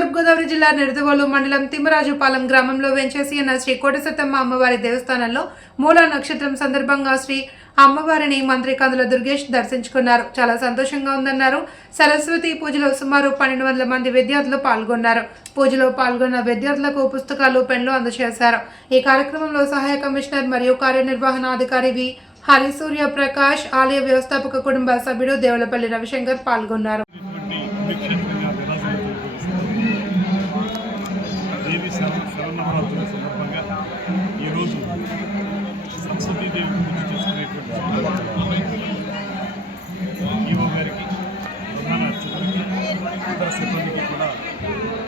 తూర్పుగోదావరి జిల్లా నిడదవోలు మండలం తిమ్మరాజుపాలెం గ్రామంలో వెంచేసి ఉన్న శ్రీ కోటసత్తమ్మ అమ్మవారి దేవస్థానంలో మూలా నక్షత్రం సందర్భంగా శ్రీ అమ్మవారిని మంత్రి కందుల దుర్గేష్ దర్శించుకున్నారు. చాలా సంతోషంగా ఉందన్నారు. సరస్వతి పూజలో సుమారు పన్నెండు వందల మంది విద్యార్థులు పాల్గొన్నారు. పూజలో పాల్గొన్న విద్యార్థులకు పుస్తకాలు పెన్లు అందజేశారు. ఈ కార్యక్రమంలో సహాయ కమిషనర్ మరియు కార్యనిర్వహణాధికారి వి. హరిసూర్య ప్రకాష్ ఆలయ వ్యవస్థాపక కుటుంబ సభ్యుడు దేవులపల్లి రవిశంకర్ పాల్గొన్నారు. దేవి శరణ సందర్భంగా ఈరోజు సరస్వతీదేవి పూజ చేసుకునేటువంటి ఈవో గారికి ప్రధాన అర్చకులకి ఇతర సిబ్బందికి కూడా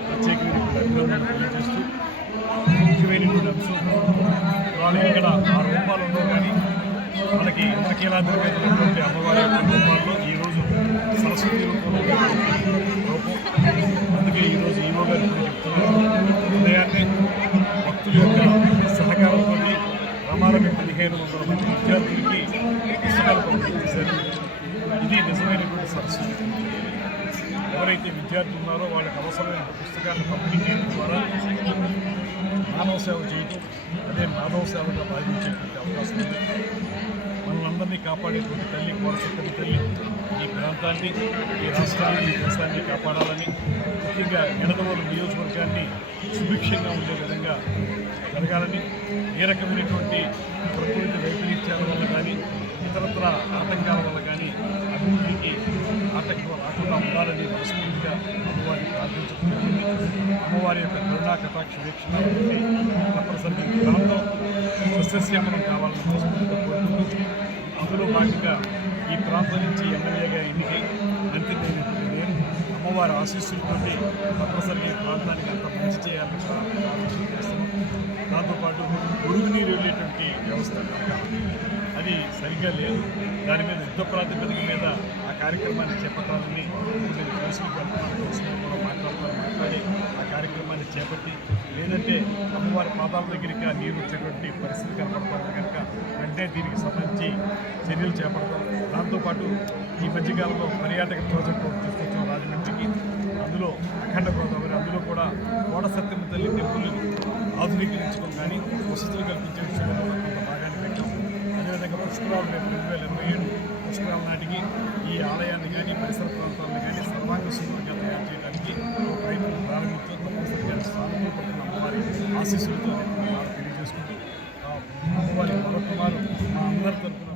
ప్రత్యేకమైనటువంటి అభినందనలు తెలియజేస్తూ ముఖ్యమైనటువంటి అంశం వాళ్ళు ఇక్కడ ఆ రూపాలలో కానీ మనకి ఇంద్రకీలాద్రి మీద ఉన్నటువంటి అమ్మవారి యొక్క రూపాల్లో ఈరోజు సరస్వతి రూపంలో రూపం పదిహేను వందల మంది విద్యార్థులకి పుస్తకాలు పంపిణీ చేశారు ఇది నిజమైనటువంటి సరస్సు ఎవరైతే విద్యార్థులు ఉన్నారో వాళ్ళకి అవసరమైన పుస్తకాలను పంపిణీ చేయడం ద్వారా మానవ సేవ చేయటం అదే మానవ సేవగా భావించేటువంటి అవకాశం ప్రాంతాన్ని కాపాడేటువంటి తల్లి కోరసక్కని తల్లి ఈ ప్రాంతాన్ని ఈ రాష్ట్రాన్ని ఈ దేశాన్ని కాపాడాలని ముఖ్యంగా ఎనదవోలు నియోజకవర్గాన్ని సుభిక్షంగా ఉండే విధంగా జరగాలని ఏ రకమైనటువంటి ప్రకృతి వైపరీత్యాల వల్ల కానీ ఇతరత్ర ఆటంకాల వల్ల కానీ అభివృద్ధికి ఆటంకం రాకుండా ఉండాలని మనస్ఫూర్తిగా అమ్మవారిని ప్రార్థించుకుంటుంది అమ్మవారి యొక్క కరుణా కటాక్ష వీక్షణ తప్పనిసరి ప్రాంతం సస్యశ్యామలం కావాలని మనస్ఫూర్తిగా కోరుకుంటుంది అందులో భాగంగా ఈ ప్రాంతం నుంచి ఎమ్మెల్యేగా ఎన్నికై మంత్రినైనటువంటి నేను అమ్మవారి ఆశీస్సులతోటి తప్పనిసరిగా ఈ ప్రాంతానికి అంత మంచి చేయాలని ప్రార్థన దాంతోపాటు మురుగునీరు వెళ్ళేటువంటి వ్యవస్థ అది సరిగ్గా లేదు. దాని మీద యుద్ధ ప్రాతిపదిక మీద ఆ కార్యక్రమాన్ని చేపట్టాలని నేను కలిసి కూడా మాట్లాడుతాను మాట్లాడి ఆ కార్యక్రమాన్ని చేపట్టి లేదంటే అమ్మవారి పాదాల దగ్గరికి ఆ నీరు వచ్చేటువంటి పరిస్థితి కనపడుతుంది వెంటనే దీనికి సంబంధించి చర్యలు చేపడతాం. దాంతోపాటు ఈ మధ్యకాలంలో పర్యాటక ప్రాజెక్టు తీసుకొచ్చాం రాజమండ్రికి. అందులో అఖండ గోదావరి అందులో కూడా కోట సత్యమ్మ తల్లి టెంపుల్ ఆధునీకరించడం కానీ వసతులు కల్పించే విషయంలో కూడా కొంత భాగాన్ని పెట్టాం. అదేవిధంగా పుష్కరాలు రేపు రెండు వేల ఇరవై ఏడు పుష్కరాల నాటికి ఈ ఆలయాన్ని కానీ పరిసర ప్రాంతాలను కానీ సర్వాంగ సుందరంగా తయారు చేయడానికి ప్రయత్నం ప్రారంభించడం తప్పనిసరిగా సానుకూల పట్టిన వారి ఆశీస్సులతో తెలియజేసుకుంటూ అమ్మవారి వారు మా అందరి తరపున